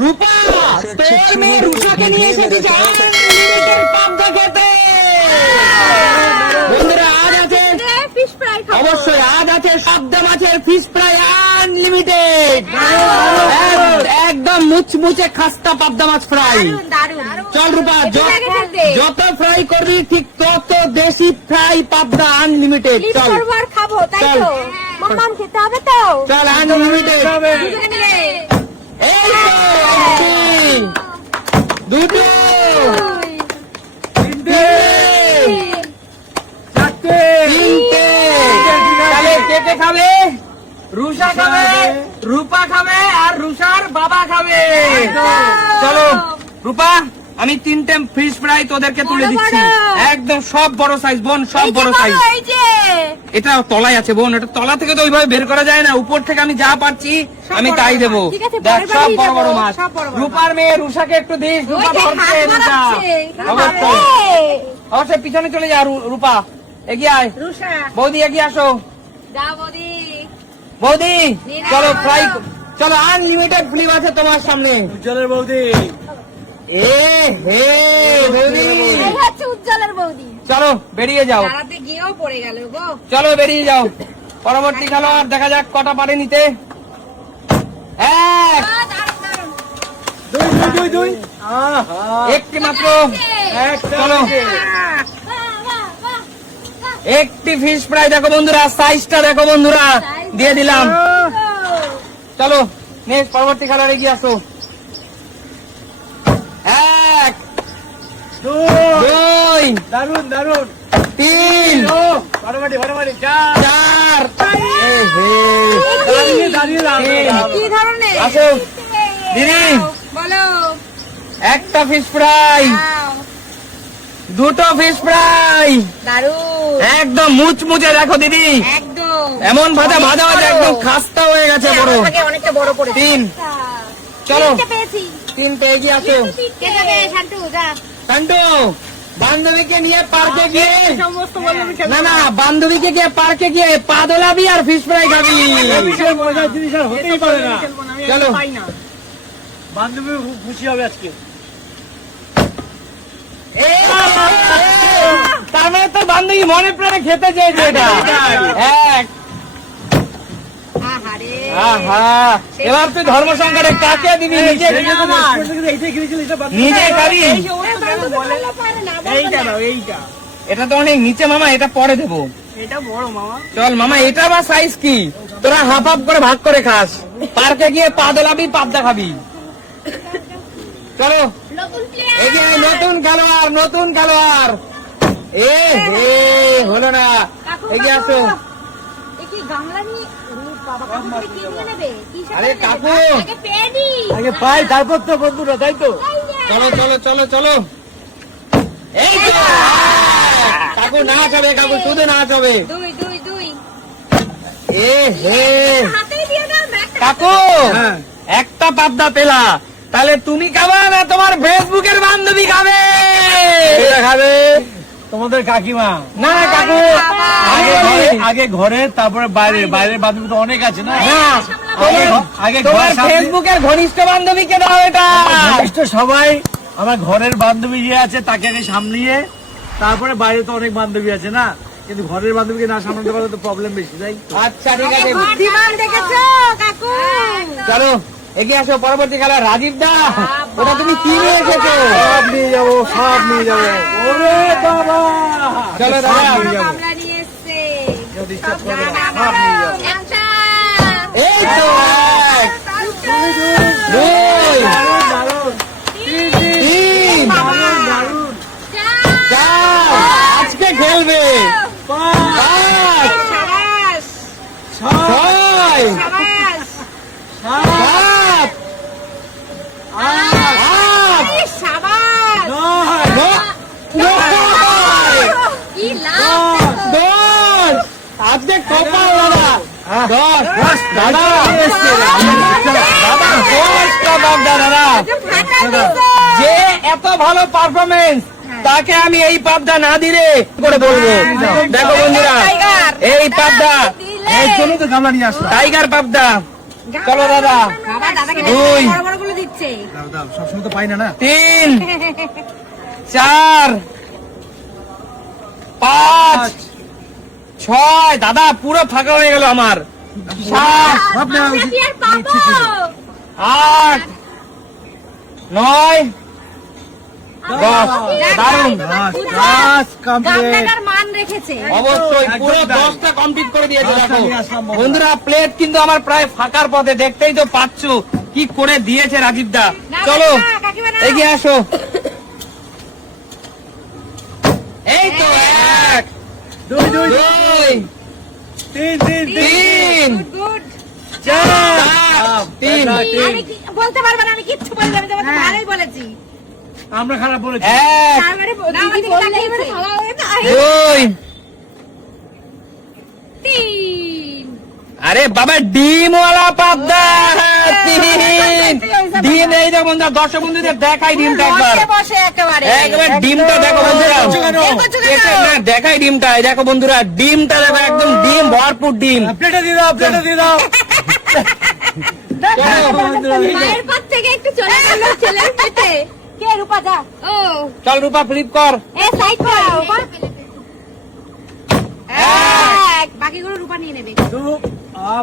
রূপা তোর মেয়ে রুষাকে নিয়ে এসেছি পাবদা খেতে। বন্ধুরা আজ আছে ফিশ ফ্রাই খাবো। অবশ্যই আজ আছে পাবদা মাছের ফিশ ফ্রাই আনলিমিটেড, একদম মুচমুচে খাস্তা পাবদা মাছ ফ্রাই। চল রূপা যত ফ্রাই করবি ঠিক তত দেশি ফ্রাই পাবদা আনলিমিটেড। চল খাবো তাই তো মাম্মাম খেতে হবে তো। চল আনলিমিটেড। এই তো একটি, দুটো, তিনটে, তিনটে। তাহলে কে কে খাবে? রুষা খাবে, রূপা খাবে আর রুষার বাবা খাবে। চলো রূপা আমি 3টে ফিশ ফ্রাই তোদেরকে তুলে দিচ্ছি, একদম সব বড় সাইজ বোন, সব বড় সাইজ। এটা তলায় আছে বোন, এটা তলা থেকে তো ওইভাবে বের করা যায় না, উপর থেকে আমি যা পারছি আমি তাই দেবো। দেখ সব বড় বড় মাছ। রূপার মেয়ে রুষাকে একটু দিস, রূপা ধরছে। রুষা অবশ্যই অবশ্যই পিছনে চলে যা। রূপা এগিয়ে আয়, বৌদি এগিয়ে আসো। বৌদি চলো ফ্রাই, চলো আনলিমিটেড ফিল্ম আছে তোমার সামনে। উজ্জ্বলের বৌদি, এ হে বৌদি, উজ্জ্বলের বৌদি। চলো বেরিয়ে যাও, গিয়েও পড়ে গেল গো। চলো বেরিয়ে যাও। পরবর্তী খেলোয়াড় দেখা যাক কটা পারে নিতে। এক, দুই, একটি মাত্র। চলো একটি ফিশ ফ্রাই দেখো বন্ধুরা, সাইজটা দেখো বন্ধুরা, দিয়ে দিলাম। চলো নেক্সট পরবর্তী খেলোয়াড় এগিয়ে আসো। এক, দুই, দারুন দারুন, 3, ফাটাফাটি, চার, 4। কি ধরনের আসো দিদি, বলো। একটা ফিশ ফ্রাই, দুটো ফিশ ফ্রাই, দারুন একদম মুচমুচে দেখো দিদি, একদম এমন ভাজা ভাজা ভাজা একদম খাস্তা হয়ে গেছে বড়। অনেকটা বড় পড়ে। 3, চলো পেয়েছি। 3 পেয়ে গিয়ে আসো। কে যাবে শান্তু যা। কান্টু বান্ধবীকে নিয়ে পার্কে গিয়ে, না না বান্ধবীকে গিয়ে পার্কে গিয়ে পা দোলাবি আর ফিশ ফ্রাই খাবি। মজার জিনিস আর হতেই পারে না। চলো বান্ধবী খুব খুশি হবে আজকে। তার মানে তো বান্ধবী মনে প্রাণে খেতে চেয়েছে এটা। এক, আহারে আহা এবার তুই ধর্ম সংকটে কাকে দিবি? নিজে নিজে খাবি। এটা তো অনেক নিচে মামা, এটা পরে দেবো। এটা বড় মামা। চল মামা, এটা বা সাইজ কি? তোরা হাফ হাফ করে ভাগ করে খাস, পার্কে গিয়ে পা দোলাবি পাবদা খাবি। চলো এগিয়ে, নতুন খেলোয়াড়, নতুন খেলোয়াড়। এ হে হলো না, এগিয়ে আসো। আরে কাকু আগে পাই তারপর তো বন্ধুরা, তাই তো। চলো চলো চলো চলো, এই তো কাকু নাচ হবে, কাকু শুধু নাচ হবে। এ হে কাকু হ্যাঁ। একটা পাবদা পেলা, তাহলে তুমি খাবে না তোমার ফেসবুকের বান্ধবী খাবে? এটা খাবে তোমাদের কাকিমা। না কাকু আগে ঘরে, তারপরে বাইরে, বাইরের বান্ধবী তো অনেক আছে না। না, আগে তোমার ফেসবুকের ঘনিষ্ঠ বান্ধবীকে দাও এটা। ঘনিষ্ঠ সবাই, আমার ঘরের বান্ধবী যে আছে তাকে আগে সামলিয়ে, তারপরে বাইরে তো অনেক বান্ধবী আছে না, কিন্তু ঘরের বান্ধবীকে না সামলাতে পারলে তো প্রবলেম বেশি, তাই। আচ্ছা ঠিক আছে, বুদ্ধিমান দেখেছো কাকু। চলো এগিয়ে আসো। পরবর্তী খেলা রাজীব দা, ওটা তুমি কি নিয়ে এসেছো? সব নিয়ে যাবো, সব নিয়ে যাবো। ওরে বাবা, চলো দাদা মামলা নিয়ে এসছে। ডিস্টার্ব করবে না, সব নিয়ে যাবো। আচ্ছা এই তো এক, দুই, দারুণ, দারুণ, 3, দারুণ, দারুণ। 4, আজকে খেলবে। 5, সাবাস 6, সাবাস 7, 8, সাবাস 9, কি লাভ 10। আজকে কপাল দাদা 10 দাদা, দাদা 10টা পাবদা দাদা। যে এত ভালো পারফরমেন্স, তাকে আমি এই পাবদা না দিলে করে বলবো। দেখো বন্ধুরা, এই পাবদা এই জন্য তো গামলা নিয়ে আসলাম। টাইগার পাবদা, চলো দাদা, বাবা দাদাকে দুই। বড় বড় গুলো দিচ্ছে। দাও দাও, সবসময় তো পাই না না। 3 4 5 6 দাদা পুরো ফাঁকা হয়ে গেল আমার। 7 সব নেওয়া আমরা উচিত। কি আর পাবো? 8 9 10 দারুন। বাস কমপ্লিট। গামলাটার মান রেখেছে। অবশ্যই পুরো একদম তাই। 10টা কমপ্লিট করে দিয়েছে। 10টা দেখো নিয়ে আসলাম বন্ধুরা। বন্ধুরা, প্লেট কিন্তু আমার প্রায় ফাঁকার পথে, দেখতেই তো পাচ্ছ কি করে দিয়েছে রাজীব দা। না, চলো কাকিমা, কাকিমা, না। এগিয়ে আসো। এই তো 1 দুই দুই 2 তিন তিন 3 গুড। 4 তিন। আমি কি বলতে পারবো না, আমি কিচ্ছু বলতে পারবো না, তোমাকে ভালোই বলেছি। আমরা খারাপ বলেছি। 1 তারপরে দিদি বললে এবারে ভালো হবে না। 2 তিন। আরে বাবা ডিমওয়ালা পাবদা 3 ডিম। এই দেখো বন্ধুরা, দর্শক বন্ধুদের দেখাই ডিমটা একবার। বসে বসে একেবারে। একবার ডিমটা দেখো বন্ধুরা, করছো কেন? এ করছো কেন? এটা না, দেখাই ডিমটা। এই দেখো বন্ধুরা, ডিমটা দেখো, একদম ডিম ভরপুর ডিম। প্লেটে দিয়ে দাও, প্লেটে দিয়ে দাও। মায়ের পর থেকে একটু চলে গেল ছেলের পেটে। কে রূপা যা। ও চল রূপা ফ্লিপ কর। এ সাইড কর রূপা। এক বাকিগুলো রূপা নিয়ে নেবে।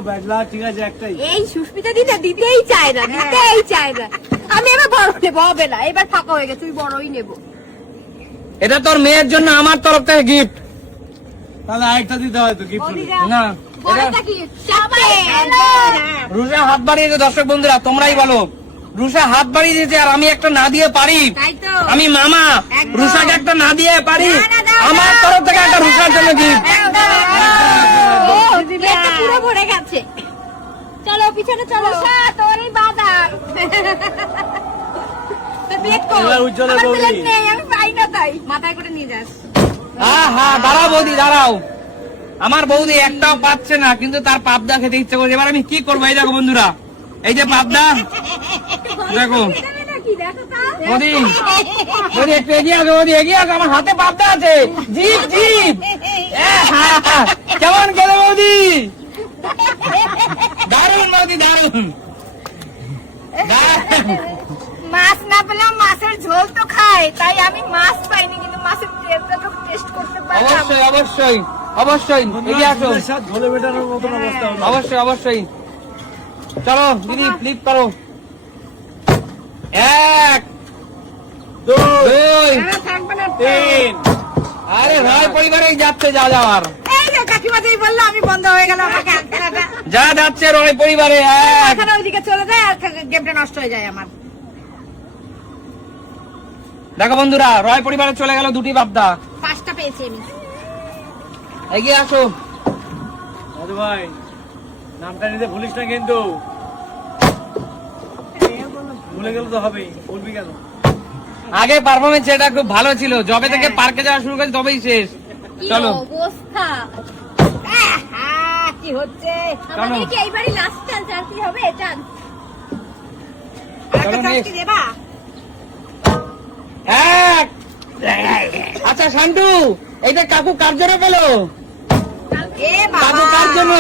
ব্যাডলা, ঠিক আছে একটাই। এই সুস্মিতা দিতে দিতেই চায় না, দিতেই চায় না। আমি এবার বড় নেবো, হবে না, এবার ফাঁকা হয়ে গেছে, তুই বড়ই নেবো। এটা তোর মেয়ের জন্য আমার তরফ থেকে গিফট। তাহলে আরেকটা দিতে হয় তো গিফট। না, এটা বড়টা কি? চাপে। রুষা হাত বাড়িয়েছে। দর্শক বন্ধুরা তোমরাই বলো, রুষা হাত বাড়িয়ে দিয়েছে আর আমি একটা না দিয়ে পারি? তাই তো। আমি মামা, একদম। রুষাকে একটা না দিয়ে পারি? না, না, দাও, আমার দাও। তরফ থেকে একটা রুষার জন্য গিফট। ও, প্লেটটা পুরো ভরে গেছে। চলো পিছনে চলো। তোরই বাজার। তো প্লেট কো? এবার উজ্জ্বলের আমার বৌদি। প্লেট নেই, আমি পাই না তাই। মাথায় করে নিয়ে যাস। হ্যাঁ দাঁড়াও বৌদি, দাঁড়াও। আমার বৌদি একটাও পাচ্ছে না, কিন্তু তার পাবদা খেতে ইচ্ছে করছে। এবার আমি কি করবো? এই দেখো বন্ধুরা, এই যে পাবদা দেখো। দেবে নাকি? দেখো তো। বৌদি, বৌদি একটু এগিয়ে আসো, বৌদি এগিয়ে আসো, আমার হাতে পাবদা আছে। জিপ জিপ। কেমন খেলে বৌদি? দারুন বৌদি, দারুন দারুন। মাছ না পেলাম, মাছের ঝোল তো খায়, তাই আমি মাছ পাইনি, কিন্তু মাছের টেস্টটা তো টেস্ট করতে পারলাম। অবশ্যই অবশ্যই অবশ্যই এগিয়ে আসো। ঝোলে বেটানোর মতন অবস্থা হলো। অবশ্যই অবশ্যই। চলো দিদি ফ্লিপ করো। 1 দুই 2 থাকবে না। 3 আরে রায় পরিবারেই যাচ্ছে যা যাওয়ার, এই যে কাকিমা যেই বললো, আমি বন্ধ হয়ে গেল আমার খেলাটা। যা যাচ্ছে রয় পরিবারে। 1 এখানে ওইদিকে চলে যায় আর গেমটা নষ্ট হয়ে যায় আমার। দেখো বন্ধুরা, রয় পরিবারে চলে গেল দুটি পাবদা। 5টা পেয়েছি আমি। এগিয়ে আসো। দাদু ভাই, নামটা নিতে ভুলিস না কিন্তু। ভুলে গেলে তো হবেই, বলবি কেন? আগে পারফরমেন্স এটা খুব ভালো ছিল, যবে থেকে পার্কে যাওয়া শুরু করেছে তবেই শেষ। কি চলো অবস্থা! কি হচ্ছে? চলো। আমাদের কি এইবারই লাস্ট চান্স, আর কি হবে? চান্স চলো আরেকটা চান্স next। কি দেবা? 1 আচ্ছা শান্টু, এইটা কাকু কার জন্য পেলো? এ কাকু বাবা, কার জন্য?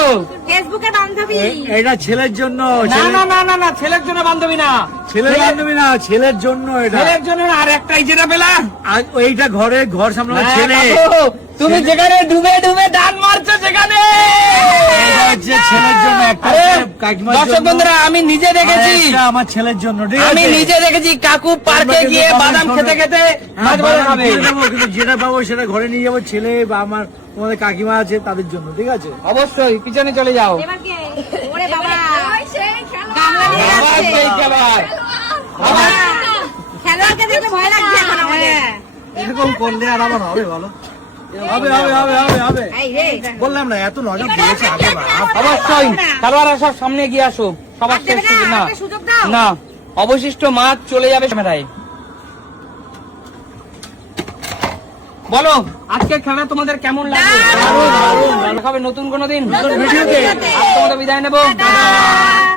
ফেসবুকে বান্ধবী। এটা ছেলের জন্য। না না না না না, ছেলের জন্য বান্ধবী না, ছেলের বান্ধবী না, ছেলের জন্য এটা। ছেলের জন্য না। আর একটাই যেটা পেলা, আর এইটা ঘর সামলানো হ্যাঁ, ছেলে। কাকু, তুমি যেখানে ডুবে ডুবে দান মারছো সেখানে। এটা হচ্ছে ছেলের জন্য, একটা আরে, কাকিমার দর্শক জন্য, বন্ধুরা, আমি নিজে দেখেছি, আর একটা আমার ছেলের জন্য। ঠিক আছে? আমি নিজে দেখেছি কাকু পার্কে তোমরা গিয়ে কিন্তু বাদাম comment খেতে করবে। খেতে হ্যাঁ, মাছ ভাজা বাদাম খাবে। কিনে দেবো, কিন্তু যেটা পাবো সেটা ঘরে নিয়ে যাবো, ছেলে বা আমার তোমাদের কাকিমা আছে তাদের জন্য। ঠিক আছে? অবশ্যই পিছনে চলে যাও। এবার কে? ওরে বাবা, গামলা নিয়ে আবার যাচ্ছে। সেই খেলোয়াড়। আবার খেলোয়াড়কে দেখলে ভয় লাগছে এখন আমাদের। এরকম করলে আর আমার হবে বলো? হবে হবে হবে হবে হবে। এই রে, বললাম না, এত নজর দিয়েছে আগে বাপ। অবশ্যই খেলোয়াড়রা সব সামনে এগিয়ে আসো। সবার আর দেবে শেষ না, না আমাকে সুযোগ দাও। না, অবশিষ্ট মাছ চলে যাবে ক্যামেরায়। বলো আজকের খেলা তোমাদের কেমন লাগলো? দারুণ, দেখা হবে নতুন কোনো দিন, নতুন ভিডিওতে। ভিডিওতে। আজ তোমাদের বিদায় নেবো। টাটা।